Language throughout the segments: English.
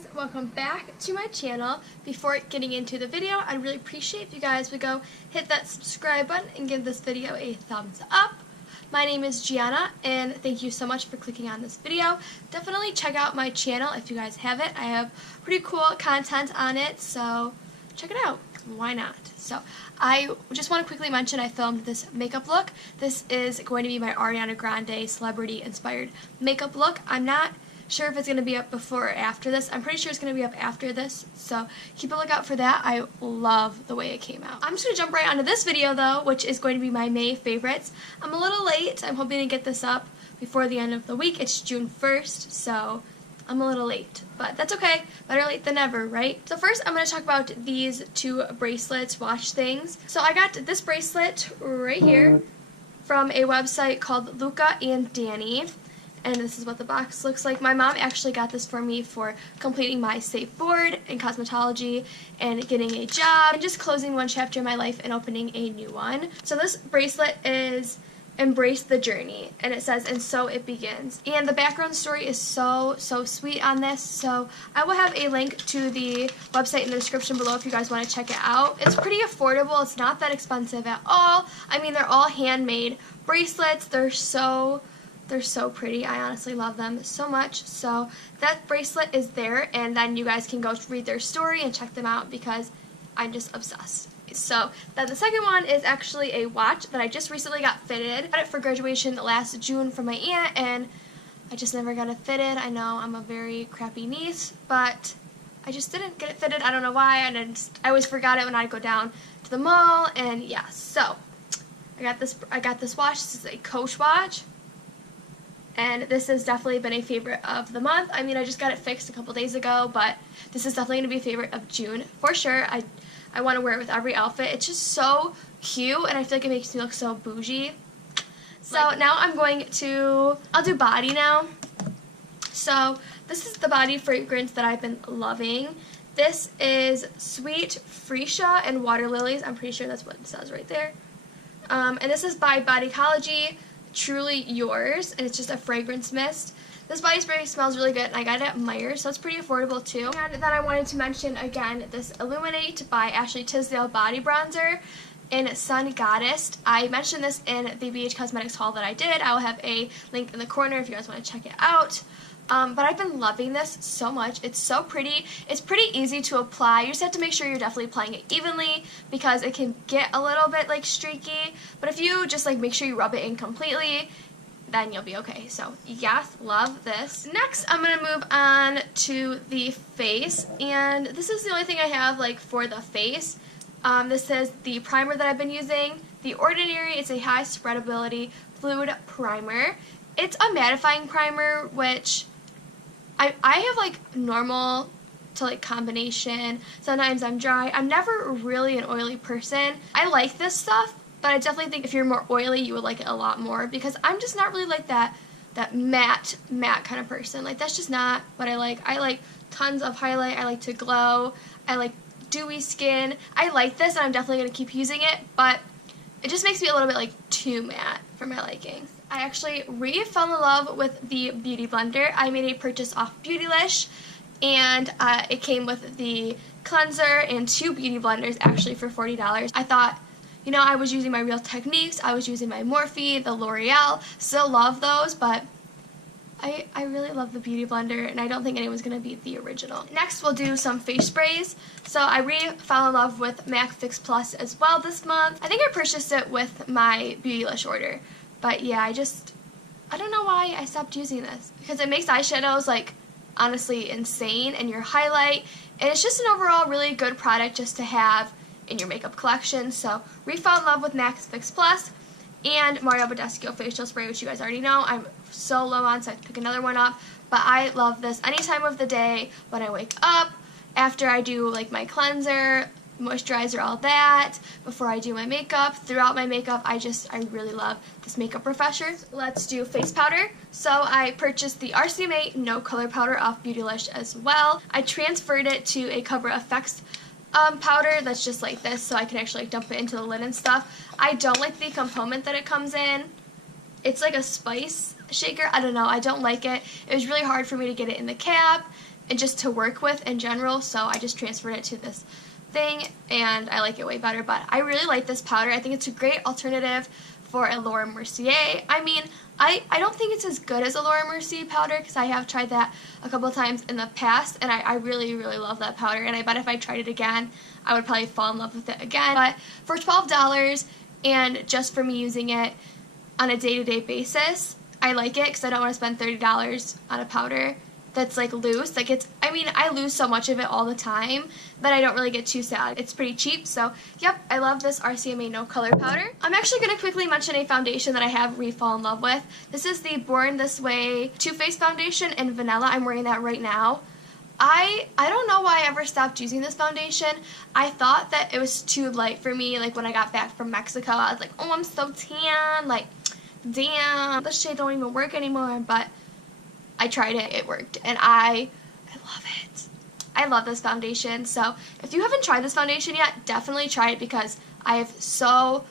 guys, welcome back to my channel. Before getting into the video, I'd really appreciate if you guys would go hit that subscribe button and give this video a thumbs up. My name is Gianna, and thank you so much for clicking on this video. Definitely check out my channel if you guys haven't. I have pretty cool content on it, so check it out. Why not? So I just want to quickly mention I filmed this makeup look. This is going to be my Ariana Grande celebrity inspired makeup look. I'm not sure if it's going to be up before or after this. I'm pretty sure it's going to be up after this, so keep a lookout for that. I love the way it came out. I'm just going to jump right onto this video though, which is going to be my May favorites. I'm a little late. I'm hoping to get this up before the end of the week. It's June 1st, so I'm a little late, but that's okay. Better late than never, right? So first I'm going to talk about these two bracelets, watch things. So I got this bracelet right here from a website called Luca and Danny. And this is what the box looks like. My mom actually got this for me for completing my SAFE board in cosmetology and getting a job and just closing one chapter in my life and opening a new one. So this bracelet is Embrace the Journey, and it says, and so it begins. And the background story is so sweet on this, so I will have a link to the website in the description below if you guys want to check it out. It's pretty affordable. It's not that expensive at all. I mean, they're all handmade bracelets. They're so pretty. I honestly love them so much. So that bracelet is there, and then you guys can go read their story and check them out because I'm just obsessed. So then the second one is actually a watch that I just recently got fitted. I got it for graduation last June from my aunt, and I just never got it fitted. I know I'm a very crappy niece, but I just didn't get it fitted. I don't know why. I always forgot it when I go down to the mall, and yeah. So I got this watch. This is a Coach watch. And this has definitely been a favorite of the month. I mean, I just got it fixed a couple days ago, but this is definitely going to be a favorite of June for sure. I want to wear it with every outfit. It's just so cute, and I feel like it makes me look so bougie. So now I'll do body now. So this is the body fragrance that I've been loving. This is Sweet Freesia and Water Lilies. I'm pretty sure that's what it says right there. And this is by Bodycology. Truly Yours, and it's just a fragrance mist. This body spray smells really good, and I got it at Meijer's, so it's pretty affordable too. And then I wanted to mention again this Illuminate by Ashley Tisdale body bronzer in Sun Goddess. I mentioned this in the BH Cosmetics haul that I did. I will have a link in the corner if you guys want to check it out. But I've been loving this so much. It's so pretty. It's pretty easy to apply. You just have to make sure you're definitely applying it evenly because it can get a little bit like streaky. But if you just like make sure you rub it in completely, then you'll be okay. So yes, love this. Next, I'm going to move on to the face. And this is the only thing I have like for the face. This is the primer that I've been using. The Ordinary. It's a high spreadability fluid primer. It's a mattifying primer, which I have like normal to like combination. Sometimes I'm dry. I'm never really an oily person. I like this stuff, but I definitely think if you're more oily, you would like it a lot more because I'm just not really like that matte kind of person. Like that's just not what I like. I like tons of highlight. I like to glow. I like dewy skin. I like this, and I'm definitely going to keep using it, but it just makes me a little bit like too matte for my liking. I actually fell in love with the Beauty Blender. I made a purchase off Beautylish, and it came with the cleanser and 2 Beauty Blenders actually for $40. I thought, you know, I was using my Real Techniques, I was using my Morphe, the L'Oreal, still love those, but I really love the Beauty Blender, and I don't think anyone's going to beat the original. Next, we'll do some face sprays. So I fell in love with MAC Fix Plus as well this month. I think I purchased it with my Beautylish order. But yeah, I don't know why I stopped using this. Because it makes eyeshadows, like, honestly insane, and your highlight. And it's just an overall really good product just to have in your makeup collection. So, fell in love with MAC Fix Plus and Mario Badescu Facial Spray, which you guys already know. I'm so low on, so I have to pick another one up. But I love this any time of the day, when I wake up, after I do, like, my cleanser, moisturizer, all that, before I do my makeup, throughout my makeup. I really love this makeup refresher. Let's do face powder. So I purchased the RCMA No Color Powder off Beautylish as well. I transferred it to a Cover FX powder that's just like this, so I can actually dump it into the lid and stuff. I don't like the component that it comes in. It's like a spice shaker. I don't know. I don't like it. It was really hard for me to get it in the cap. and just to work with in general, so I just transferred it to this thing, and I like it way better. But I really like this powder. I think it's a great alternative for a Laura Mercier. I mean, I don't think it's as good as a Laura Mercier powder, because I have tried that a couple of times in the past, and I really, really love that powder, and I bet if I tried it again, I would probably fall in love with it again. But for $12, and just for me using it on a day-to-day basis, I like it, because I don't want to spend $30 on a powder that's like loose. Like, it's, I mean, I lose so much of it all the time that I don't really get too sad. It's pretty cheap, so yep, I love this RCMA No Color powder. I'm actually going to quickly mention a foundation that I have re-fall in love with. This is the Born This Way Too Faced foundation in Vanilla. I'm wearing that right now. I don't know why I ever stopped using this foundation. I thought that it was too light for me. Like, when I got back from Mexico, I was like, oh, I'm so tan, like, damn, this shade don't even work anymore. But I tried it, it worked, and I love it. I love this foundation. So if you haven't tried this foundation yet, definitely try it, because I have so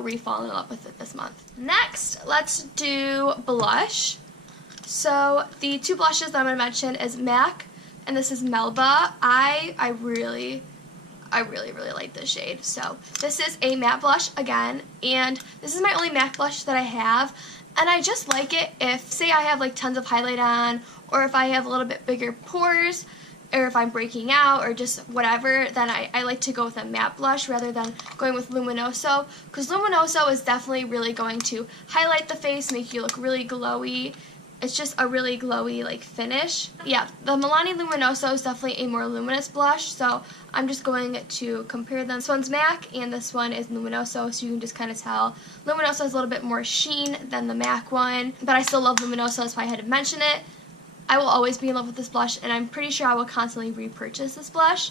re-fallen in love with it this month. Next, let's do blush. So the two blushes that I'm going to mention is MAC, and this is Melba. I really like this shade. So this is a matte blush again, and this is my only MAC blush that I have. And I just like it if, say, I have like tons of highlight on, or if I have a little bit bigger pores, or if I'm breaking out, or just whatever, then I like to go with a matte blush rather than going with Luminoso, because Luminoso is definitely really going to highlight the face, make you look really glowy. It's just a really glowy, like, finish. Yeah, the Milani Luminoso is definitely a more luminous blush, so I'm just going to compare them. This one's MAC, and this one is Luminoso, so you can just kind of tell. Luminoso has a little bit more sheen than the MAC one, but I still love Luminoso, that's why I had to mention it. I will always be in love with this blush, and I'm pretty sure I will constantly repurchase this blush,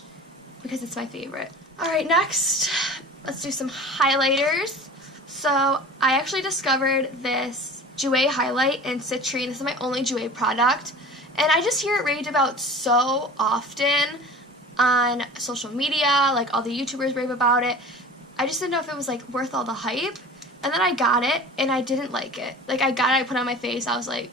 because it's my favorite. Alright, next, let's do some highlighters. So, I actually discovered this Jouer highlight in Citrine. This is my only Jouer product, and I just hear it raved about so often on social media, like all the YouTubers rave about it. I just didn't know if it was like worth all the hype, and then I got it, and I didn't like it. Like, I got it, I put it on my face, I was like,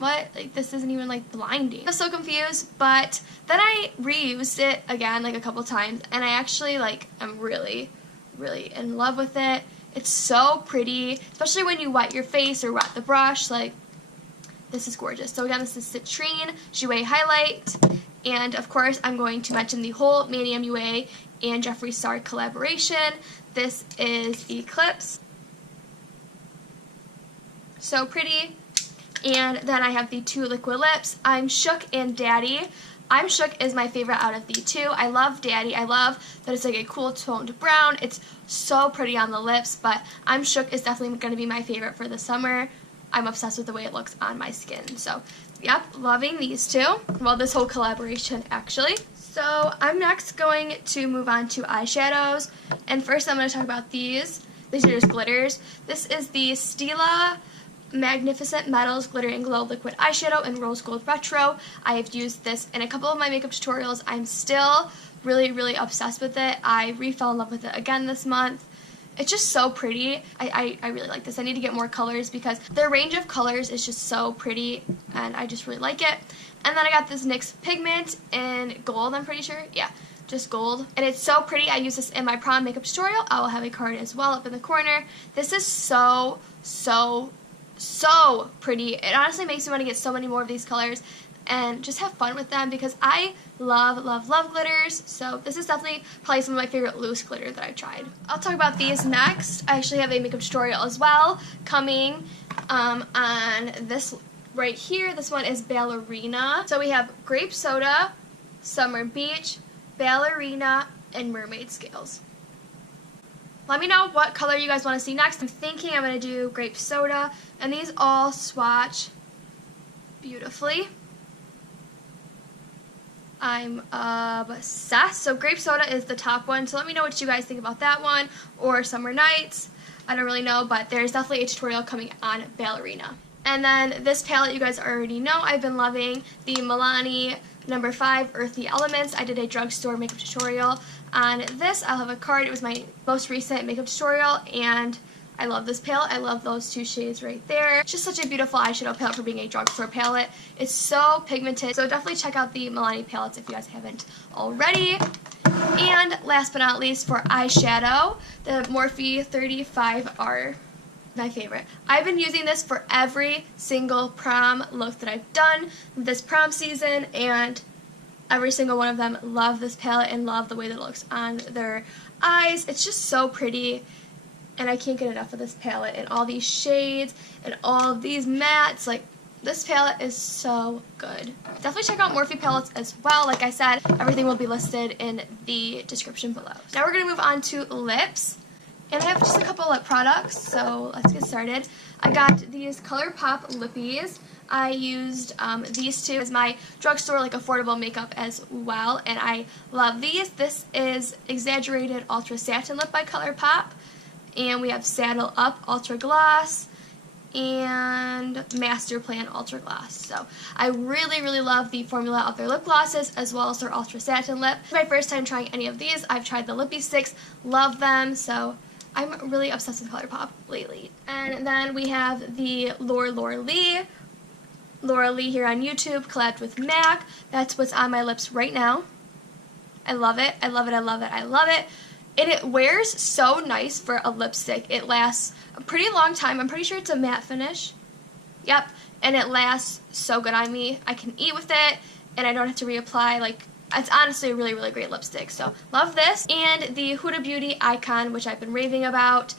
what? Like, this isn't even like blinding. I was so confused, but then I reused it again like a couple times, and I actually like am really in love with it. It's so pretty, especially when you wet your face or wet the brush. Like, this is gorgeous. So again, this is Citrine Jouer Highlight, and of course I'm going to mention the whole Manny MUA and Jeffree Star collaboration. This is Eclipse. So pretty. And then I have the two liquid lips. I'm Shook and Daddy. I'm Shook is my favorite out of the two. I love Daddy. I love that it's like a cool toned brown. It's so pretty on the lips, but I'm Shook is definitely going to be my favorite for the summer. I'm obsessed with the way it looks on my skin. So, yep, loving these two. Well, this whole collaboration, actually. So, I'm next going to move on to eyeshadows. And first, I'm going to talk about these. These are just glitters. This is the Stila Magnificent Metals Glitter and Glow Liquid Eyeshadow in Rose Gold Retro. I have used this in a couple of my makeup tutorials. I'm still really obsessed with it. I re-fell in love with it again this month. It's just so pretty. I really like this. I need to get more colors because their range of colors is just so pretty, and I just really like it. And then I got this NYX Pigment in gold, I'm pretty sure. Yeah, just gold. And it's so pretty. I use this in my prom makeup tutorial. I will have a card as well up in the corner. This is so pretty. It honestly makes me want to get so many more of these colors and just have fun with them because I love glitters. So this is definitely probably some of my favorite loose glitter that I've tried. I'll talk about these next. I actually have a makeup tutorial as well coming on this right here. This one is Ballerina. So we have Grape Soda, Summer Beach, Ballerina, and Mermaid Scales. Let me know what color you guys want to see next. I'm thinking I'm going to do Grape Soda, and these all swatch beautifully. I'm obsessed. So Grape Soda is the top one, so let me know what you guys think about that one, or Summer Nights. I don't really know, but there's definitely a tutorial coming on Ballerina. And then this palette you guys already know I've been loving, the Milani No. 5 Earthy Elements. I did a drugstore makeup tutorial on this. I'll have a card. It was my most recent makeup tutorial, and I love this palette. I love those two shades right there. It's just such a beautiful eyeshadow palette for being a drugstore palette. It's so pigmented, so definitely check out the Milani palettes if you guys haven't already. And last but not least, for eyeshadow, the Morphe 35R. My favorite. I've been using this for every single prom look that I've done this prom season, and every single one of them love this palette and love the way that it looks on their eyes. It's just so pretty, and I can't get enough of this palette and all these shades and all of these mattes. Like, this palette is so good. Definitely check out Morphe palettes as well. Like I said, everything will be listed in the description below. Now we're going to move on to lips. And I have just a couple lip products, so let's get started. I got these ColourPop lippies. I used these two as my drugstore, like, affordable makeup as well, and I love these. This is Exaggerated Ultra Satin Lip by ColourPop, and we have Saddle Up Ultra Gloss and Master Plan Ultra Gloss. So I really, really love the formula of their lip glosses as well as their Ultra Satin Lip. It's my first time trying any of these. I've tried the lippy sticks, love them, so I'm really obsessed with ColourPop lately. And then we have the Laura Lee. Laura Lee here on YouTube, collabed with MAC. That's what's on my lips right now. I love it. I love it. I love it. I love it. And it wears so nice for a lipstick. It lasts a pretty long time. I'm pretty sure it's a matte finish. Yep. And it lasts so good on me. I can eat with it, and I don't have to reapply. Like, it's honestly a really, really great lipstick. So, love this. And the Huda Beauty Icon, which I've been raving about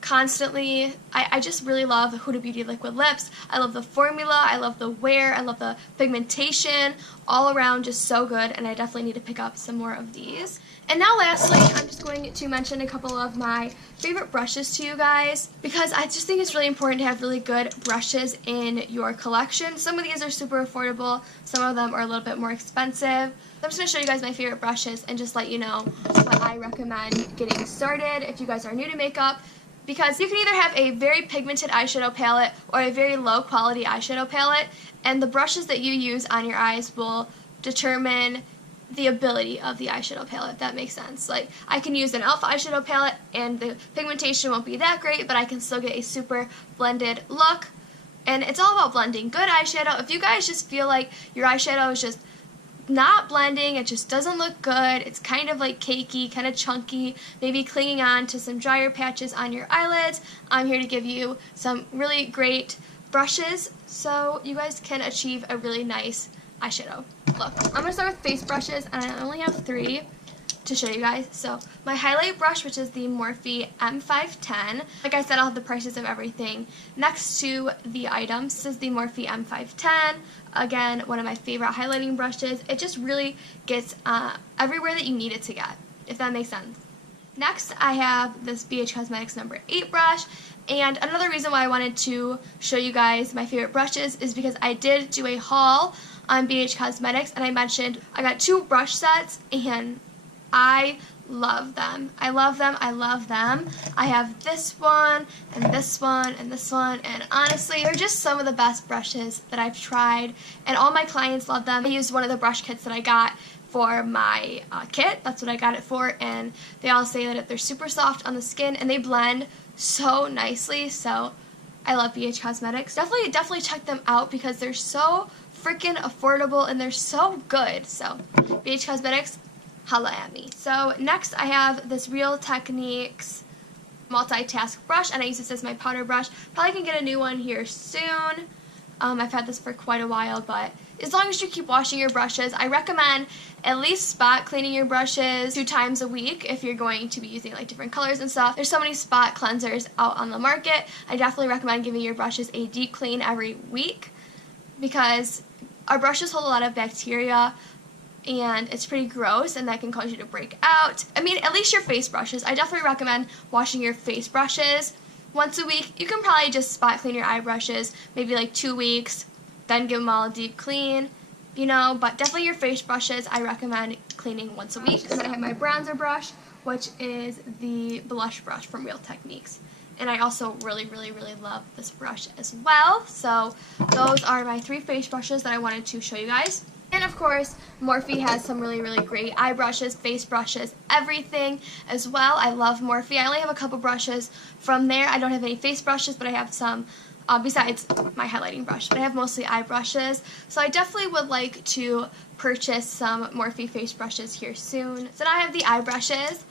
constantly. I just really love the Huda Beauty liquid lips. I love the formula. I love the wear. I love the pigmentation. All around, just so good. And I definitely need to pick up some more of these. And now lastly, I'm just going to mention a couple of my favorite brushes to you guys, because I just think it's really important to have really good brushes in your collection. Some of these are super affordable. Some of them are a little bit more expensive. I'm just going to show you guys my favorite brushes and just let you know what I recommend getting started if you guys are new to makeup. Because you can either have a very pigmented eyeshadow palette or a very low quality eyeshadow palette, and the brushes that you use on your eyes will determine the ability of the eyeshadow palette, if that makes sense. Like, I can use an Alpha eyeshadow palette and the pigmentation won't be that great, but I can still get a super blended look. And it's all about blending. Good eyeshadow. If you guys just feel like your eyeshadow is just not blending, it just doesn't look good, it's kind of like cakey, kind of chunky, maybe clinging on to some drier patches on your eyelids, I'm here to give you some really great brushes so you guys can achieve a really nice eyeshadow look. I'm going to start with face brushes, and I only have 3 to show you guys. So my highlight brush, which is the Morphe M510. Like I said, I'll have the prices of everything next to the items. This is the Morphe M510. Again, one of my favorite highlighting brushes. It just really gets everywhere that you need it to get, if that makes sense. Next, I have this BH Cosmetics number 8 brush. And another reason why I wanted to show you guys my favorite brushes is because I did do a haul on BH Cosmetics, and I mentioned I got 2 brush sets, and I love them. I love them. I love them. I have this one, and this one, and this one, and honestly, they're just some of the best brushes that I've tried, and all my clients love them. I used one of the brush kits that I got for my kit. That's what I got it for, and they all say that they're super soft on the skin, and they blend so nicely, so I love BH Cosmetics. Definitely check them out because they're so freaking affordable and they're so good. So BH Cosmetics, holla at me. So next I have this Real Techniques multitask brush, and I use this as my powder brush. Probably can get a new one here soon. I've had this for quite a while, but as long as you keep washing your brushes, I recommend at least spot cleaning your brushes 2 times a week if you're going to be using like different colors and stuff. There's so many spot cleansers out on the market. I definitely recommend giving your brushes a deep clean every week because our brushes hold a lot of bacteria and it's pretty gross, and that can cause you to break out. I mean, at least your face brushes. I definitely recommend washing your face brushes once a week. You can probably just spot clean your eye brushes maybe like 2 weeks, then give them all a deep clean, you know, but definitely your face brushes I recommend cleaning once a week. And then I have my bronzer brush, which is the blush brush from Real Techniques. And I also really love this brush as well. So those are my 3 face brushes that I wanted to show you guys. And of course, Morphe has some really, really great eye brushes, face brushes, everything as well. I love Morphe. I only have a couple brushes from there. I don't have any face brushes, but I have some besides my highlighting brush, but I have mostly eye brushes. So I definitely would like to purchase some Morphe face brushes here soon. So now I have the eye brushes.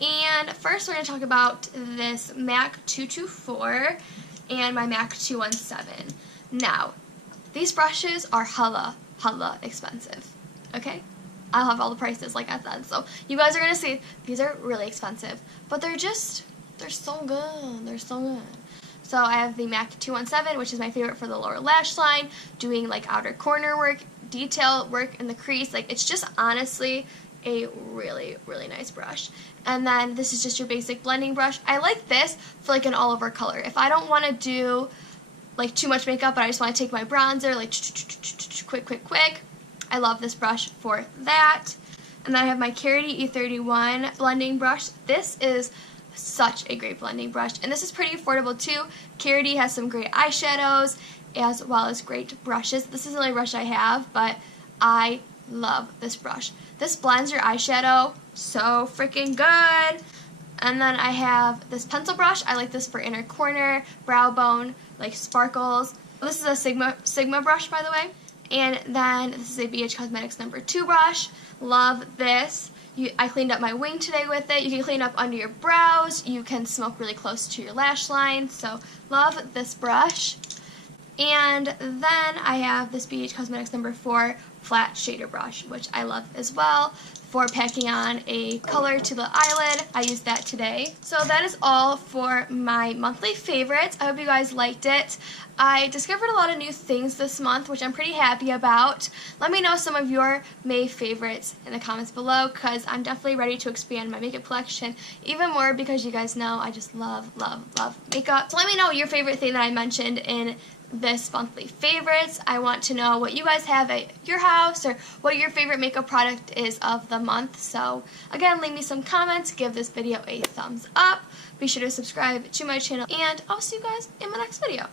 And first we're going to talk about this MAC 224 and my MAC 217. Now, these brushes are hella expensive, okay? I'll have all the prices like I said, so you guys are going to see these are really expensive, but they're so good, they're so good. So I have the MAC 217, which is my favorite for the lower lash line, doing like outer corner work, detail work in the crease, like it's just honestly a really nice brush. And then this is just your basic blending brush. I like this for like an all over color. If I don't want to do like too much makeup, but I just want to take my bronzer, like quick. I love this brush for that. And then I have my Carity E31 blending brush. This is such a great blending brush, and this is pretty affordable too. Carity has some great eyeshadows as well as great brushes. This is the only brush I have, but I love this brush. This blends your eyeshadow so freaking good. And then I have this pencil brush. I like this for inner corner, brow bone, like sparkles. This is a Sigma brush, by the way. And then this is a BH Cosmetics number 2 brush. Love this. I cleaned up my wing today with it. You can clean up under your brows. You can smoke really close to your lash line. So love this brush. And then I have this BH Cosmetics number 4 flat shader brush, which I love as well for packing on a color to the eyelid. I used that today. So that is all for my monthly favorites. I hope you guys liked it. I discovered a lot of new things this month, which I'm pretty happy about. Let me know some of your May favorites in the comments below, because I'm definitely ready to expand my makeup collection even more, because you guys know I just love makeup. So let me know your favorite thing that I mentioned in this monthly favorites. I want to know what you guys have at your house, or what your favorite makeup product is of the month. So again, leave me some comments, give this video a thumbs up, be sure to subscribe to my channel, and I'll see you guys in my next video.